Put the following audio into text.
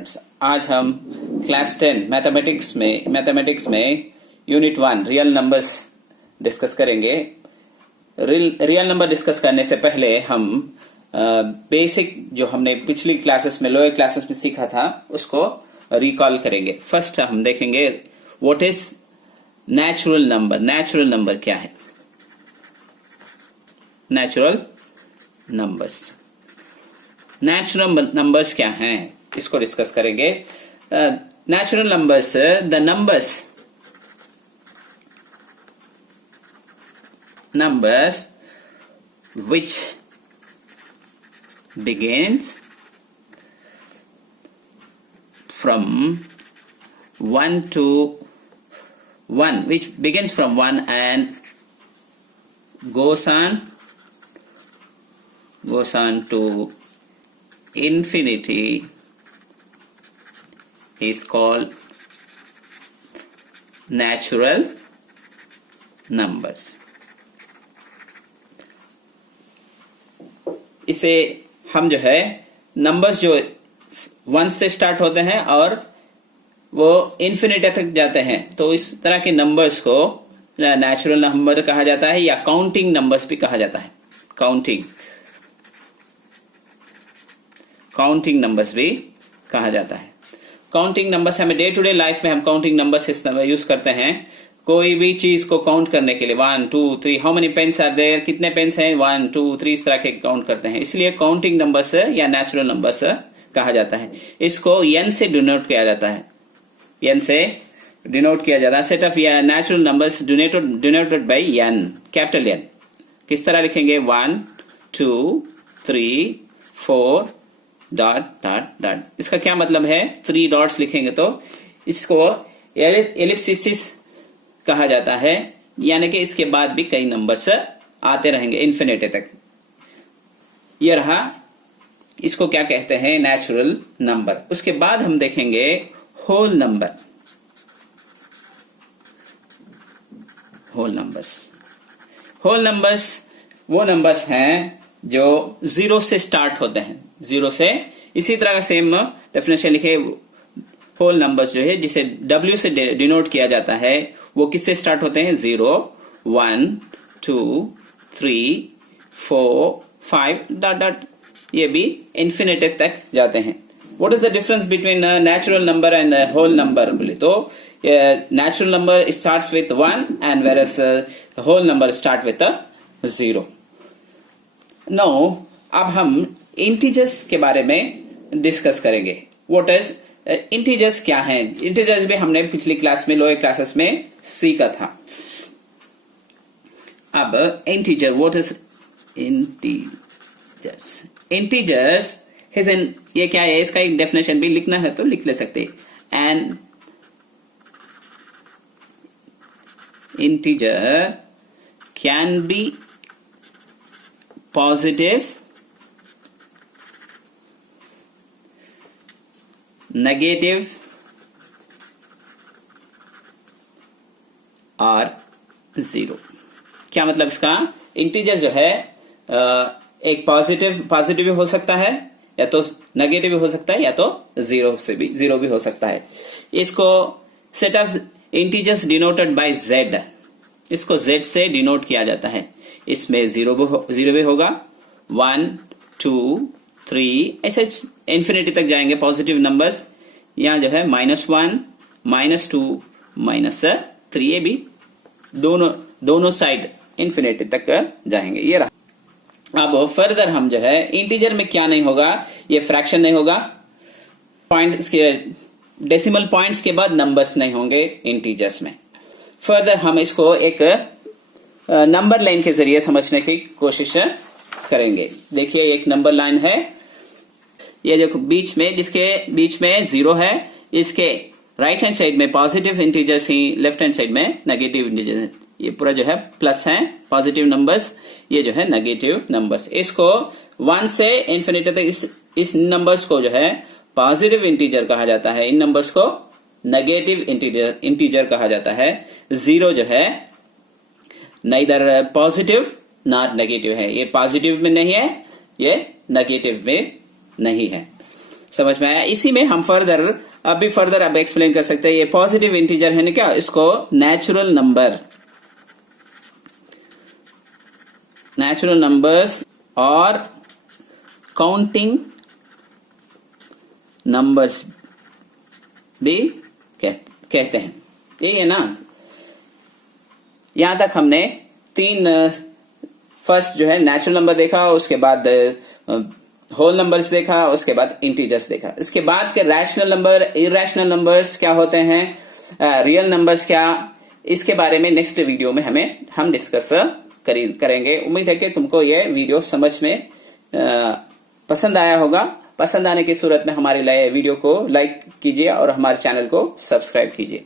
Students, आज हम class 10 mathematics में यूनिट 1 रियल नंबर्स डिस्कस करेंगे। रियल नंबर डिस्कस करने से पहले हम बेसिक जो हमने पिछली क्लासेस में लोअर क्लासेस में सीखा था उसको रिकॉल करेंगे। फर्स्ट हम देखेंगे what is natural number. Natural number क्या है? नेचुरल नंबर्स क्या हैं इसको डिस्कस करेंगे। Natural numbers, the numbers which begins from 1 to 1, which begins from 1 and goes on to infinity is called natural numbers. इसे हम जो है नंबर्स जो 1 से स्टार्ट होते हैं और वो इन्फिनिटी तक जाते हैं, तो इस तरह के नंबर्स को नेचुरल नंबर कहा जाता है या काउंटिंग नंबर्स भी कहा जाता है। काउंटिंग नंबर्स भी कहा जाता है। काउंटिंग नंबर्स हमें डे टू डे लाइफ में हम काउंटिंग नंबर्स यूज करते हैं। कोई भी चीज को काउंट करने के लिए 1 2 3, how many pens are there, कितने पेन्स हैं, 1 2 3, इस तरह के काउंट करते हैं। इसलिए काउंटिंग नंबर्स या नेचुरल नंबर्स कहा जाता है। इसको n से डिनोट किया जाता है। Set of natural numbers denoted by n, capital N। किस तरह लिखेंगे? 1 2 3 4 डॉट डॉट डॉट। इसका क्या मतलब है? 3 डॉट्स लिखेंगे तो इसको एलिप्सिस कहा जाता है, यानी कि इसके बाद भी कई नंबर्स आते रहेंगे इन्फिनिटी तक। यह रहा, इसको क्या कहते हैं? Natural number. उसके बाद हम देखेंगे होल नंबर्स। होल नंबर्स वो नंबर्स हैं जो 0 से स्टार्ट होते हैं। 0 से, इसी तरह का सेम डेफिनेशन लिखे। होल नंबर्स जो है जिसे W से डिनोट किया जाता है वो किससे स्टार्ट होते हैं? 0 1 2 3 4 5 डॉट डॉट, ये भी इन्फिनिटी तक जाते हैं। What is the difference between natural number and whole number? बोले तो natural number starts with 1 and whereas whole number start with 0। No, अब हम इंटीजर्स के बारे में डिस्कस करेंगे। व्हाट इज इंटीजर्स क्या हैं? इंटीजर्स भी हमने पिछली क्लास में लोअर क्लासेस में सीखा था। अब integer, what is integers? Integers is an, ये क्या है? इसका एक डेफिनेशन भी लिखना है तो लिख ले सकते। N integer can be positive, negative और 0। क्या मतलब इसका? इंटीजर जो है एक पॉजिटिव भी हो सकता है, या तो नेगेटिव भी हो सकता है, या तो 0 भी हो सकता है। इसको set of integers denoted by Z, इसको Z से डिनोट किया जाता है। इसमें 0 भी होगा, 1 2 3, ऐसे इन्फिनिटी तक जाएंगे पॉजिटिव नंबर्स। यहाँ जो है -1 -2 -3, ये भी दोनों साइड इन्फिनिटी तक जाएंगे। ये रहा। अब फर्दर हम जो है इंटीजर में क्या नहीं होगा? ये फ्रैक्शन नहीं होगा, पॉइंट्स के डेसिमल पॉइंट्स के बाद नंबर्स नहीं होंगे इंटीजर्स में। फर्दर हम इसको एक नंबर लाइन के जरिए समझने की कोशिश करेंगे। देखिए, एक नंबर लाइन है, ये देखो बीच में, जिसके बीच में 0 है, इसके राइट हैंड साइड में पॉजिटिव इंटीजर्स ही, लेफ्ट हैंड साइड में नेगेटिव इंटीजर्स। ये पूरा जो है प्लस है पॉजिटिव नंबर्स, ये जो है नेगेटिव नंबर्स। इसको 1 से इन्फिनिटी तक इस नंबर्स को जो है पॉजिटिव इंटीजर कहा जाता है, इन नंबर्स को नेगेटिव इंटीजर कहा जाता है। 0 जो है नाइदर पॉजिटिव नॉट नेगेटिव है, ये पॉजिटिव में नहीं है, ये नेगेटिव में नहीं है। समझ में आया? इसी में हम फर्दर अब एक्सप्लेन कर सकते हैं। ये पॉजिटिव इंटीजर है ना, क्या इसको नेचुरल नंबर्स और काउंटिंग नंबर्स भी कहते हैं। ये है ना, यहां तक हमने फर्स्ट जो है नेचुरल नंबर देखा, उसके बाद होल नंबर्स देखा, उसके बाद इंटीजर्स देखा। इसके बाद के रैशनल नंबर, इरेशनल नंबर्स क्या होते हैं, रियल नंबर्स क्या, इसके बारे में नेक्स्ट वीडियो में हम डिस्कस करेंगे। उम्मीद है कि तुमको ये वीडियो समझ में पसंद आया होगा। पसंद आने की सूरत में हमारे वीडियो को लाइक कीजिए और हमारे चैनल को सब्सक्राइब कीजिए।